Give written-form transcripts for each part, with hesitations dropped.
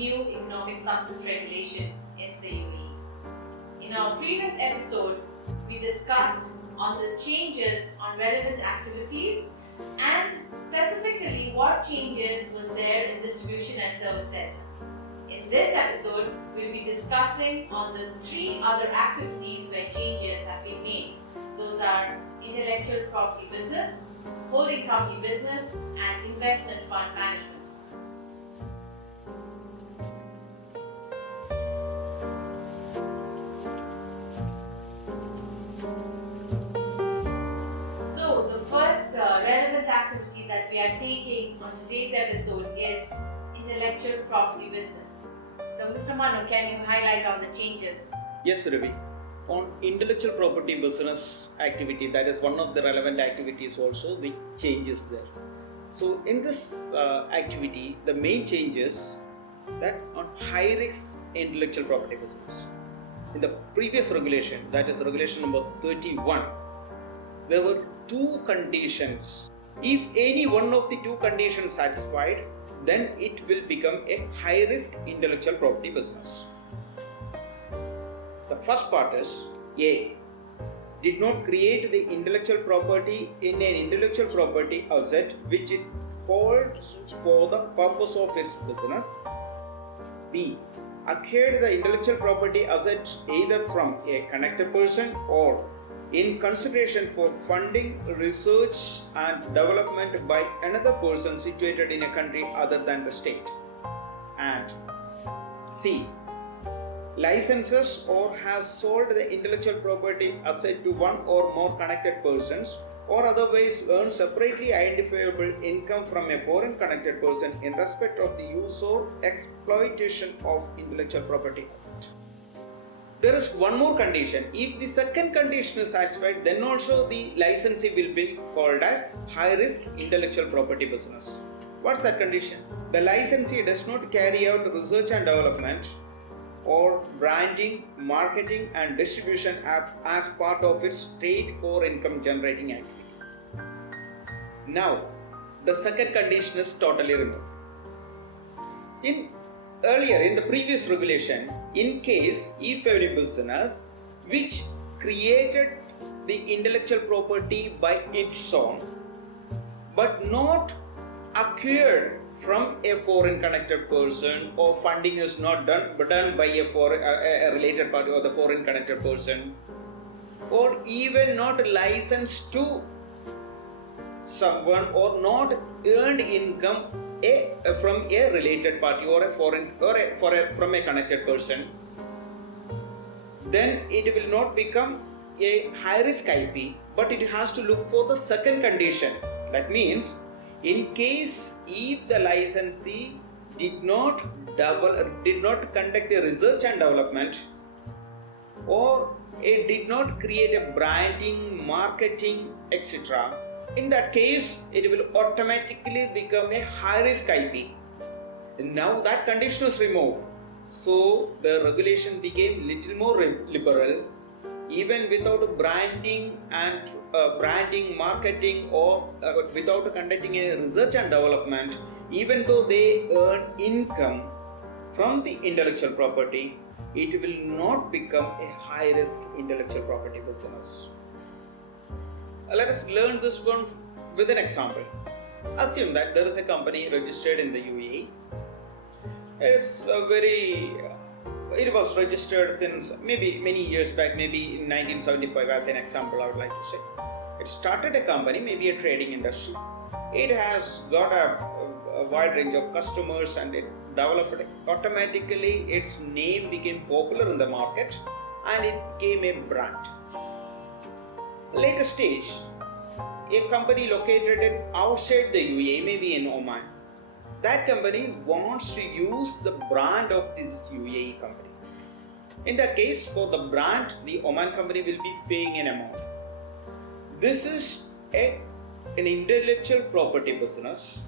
new economic success regulation in the UAE. In our previous episode, we discussed on the changes on relevant activities and specifically what changes was there in distribution and service center. In this episode, we'll be discussing on the 3 other activities where changes have been made. Those are intellectual property business, holding company business, and investment fund management. So, the first relevant activity that we are taking on today's episode is intellectual property business. So, Mr. Manu, can you highlight on the changes? Yes, Ravi. On intellectual property business activity, that is one of the relevant activities also, the changes there. So in this activity, the main changes that on high risk intellectual property business. In the previous regulation, that is regulation number 31, there were 2 conditions. If any one of the 2 conditions satisfied, then it will become a high risk intellectual property business. The first part is A. Did not create the intellectual property in an intellectual property asset which it holds for the purpose of its business. B. Acquired the intellectual property asset either from a connected person or in consideration for funding, research and development by another person situated in a country other than the state. And C. Licenses or has sold the intellectual property asset to one or more connected persons or otherwise earned separately identifiable income from a foreign connected person in respect of the use or exploitation of intellectual property asset. There is one more condition. If the second condition is satisfied, then also the licensee will be called as high risk intellectual property business. What's that condition? The licensee does not carry out research and development or branding, marketing and distribution as part of its trade or income generating activity. Now, the second condition is totally removed. Earlier in the previous regulation, in case if any business which created the intellectual property by its own but not acquired from a foreign connected person or funding is not done by a related party or the foreign connected person or even not licensed to someone or not earned income from a related party or a foreign or from a connected person, then it will not become a high risk IP, but it has to look for the second condition. That means in case if the licensee did not conduct a research and development or it did not create a branding, marketing, etc., in that case it will automatically become a high risk IP. Now that condition is removed, so the regulation became little more liberal. Even without branding and marketing or without conducting a research and development, even though they earn income from the intellectual property, it will not become a high risk intellectual property business. Let us learn this one with an example. Assume that there is a company registered in the UAE. It was registered since maybe many years back, maybe in 1975 as an example I would like to say. It started a company, maybe a trading industry. It has got a wide range of customers and it developed automatically. Its name became popular in the market and it became a brand. Later stage, a company located outside the UAE, maybe in Oman, that company wants to use the brand of this UAE company. In that case, for the brand, the Oman company will be paying an amount. This is an intellectual property business,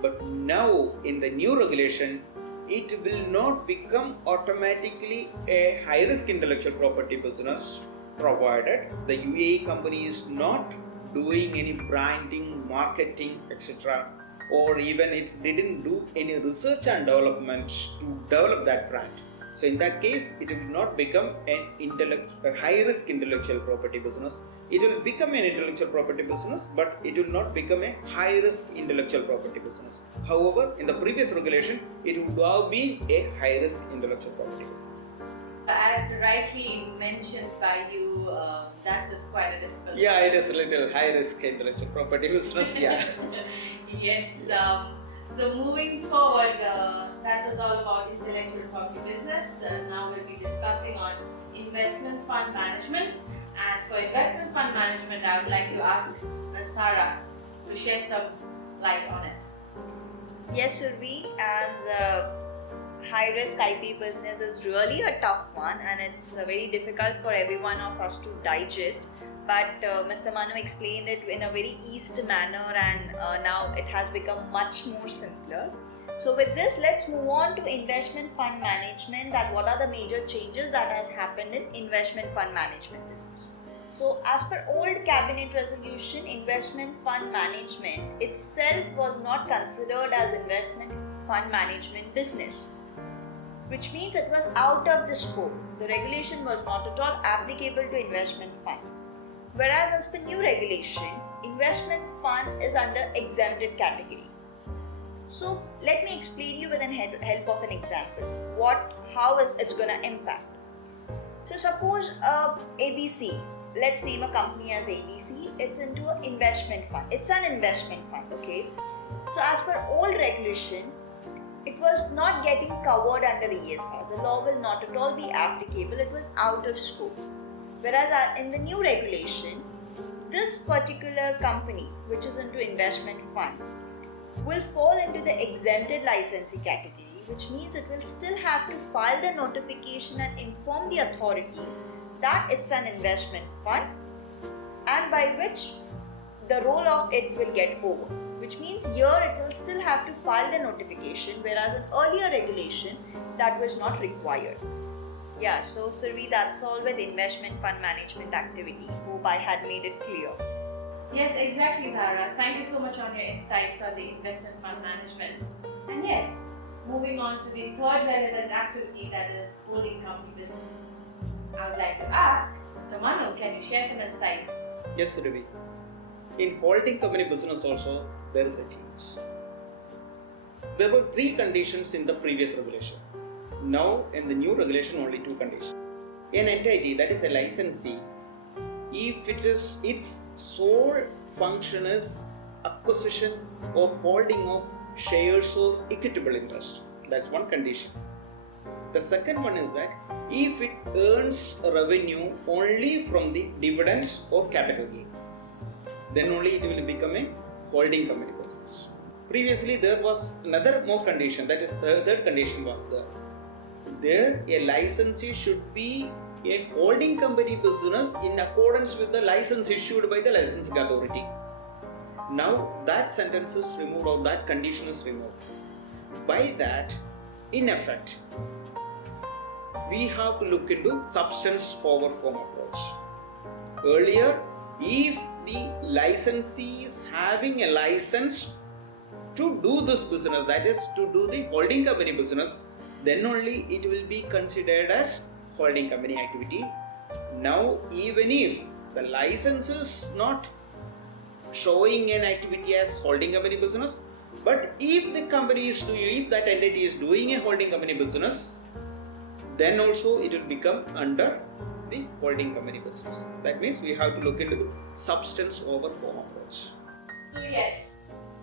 but now in the new regulation, it will not become automatically a high risk intellectual property business, provided the UAE company is not doing any branding, marketing, etc. or even it didn't do any research and development to develop that brand. So in that case, it will not become a high-risk intellectual property business. It will become an intellectual property business, but it will not become a high-risk intellectual property business. However, in the previous regulation, it would have been a high-risk intellectual property business. As rightly mentioned by you, that was quite a difficult. Yeah, it is a little high-risk intellectual property business. Yeah. Yes. So moving forward, that was all about intellectual property business. Now we'll be discussing on investment fund management. And for investment fund management, I would like to ask Ms. Dhara to shed some light on it. Yes, Survi, as high risk IP business is really a tough one, and it's very difficult for every one of us to digest. But Mr. Manu explained it in a very easy manner, and now it has become much more simpler. So with this, let's move on to investment fund management. That what are the major changes that has happened in investment fund management business? So as per old cabinet resolution, investment fund management itself was not considered as investment fund management business, which means it was out of the scope. The regulation was not at all applicable to investment fund. Whereas as per new regulation, investment fund is under exempted category. So let me explain you with the help of an example. How is it's gonna impact? So suppose ABC, let's name a company as ABC. It's into an investment fund. It's an investment fund, okay? So as per old regulation, it was not getting covered under ESR. The law will not at all be applicable. It was out of scope. Whereas in the new regulation, this particular company, which is into investment fund, will fall into the exempted licensee category, which means it will still have to file the notification and inform the authorities that it's an investment fund, and by which the role of it will get over. Which means here it will still have to file the notification, whereas in earlier regulation that was not required. Yeah, so Survi, that's all with investment fund management activity. Hope I had made it clear. Yes, exactly, Dhara. Thank you so much on your insights on the investment fund management. And yes, moving on to the third relevant activity, that is holding company business. I would like to ask Mr. Manu, can you share some insights? Yes, Ravi. In holding company business also, there is a change. There were 3 conditions in the previous regulation. Now, in the new regulation, only 2 conditions. An entity, that is a licensee, if its sole function is acquisition or holding of shares of equitable interest. That's one condition. The second one is that if it earns revenue only from the dividends or capital gain, then only it will become a holding company business. Previously, there was another more condition, that is the third condition was there. There, a licensee should be a holding company business in accordance with the license issued by the licensing authority. Now, that sentence is removed or that condition is removed. By that, in effect, we have to look into substance over form approach. Earlier, if the licensee is having a license to do this business, that is to do the holding company business, then only it will be considered as holding company activity. Now, even if the license is not showing an activity as holding company business, but if that entity is doing a holding company business, then also it will become under the holding company business. That means we have to look into the substance over form approach. So yes,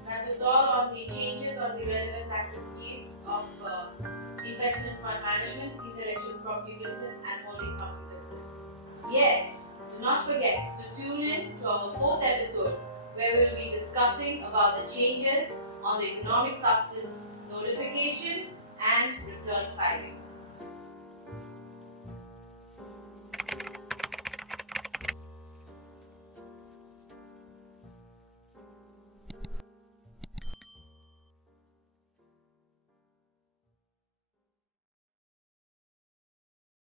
that was all on the changes on the relevant activities of investment fund management, intellectual property business and holding company business. Yes, do not forget to tune in to our 4th episode where we will be discussing about the changes on the economic substance, notification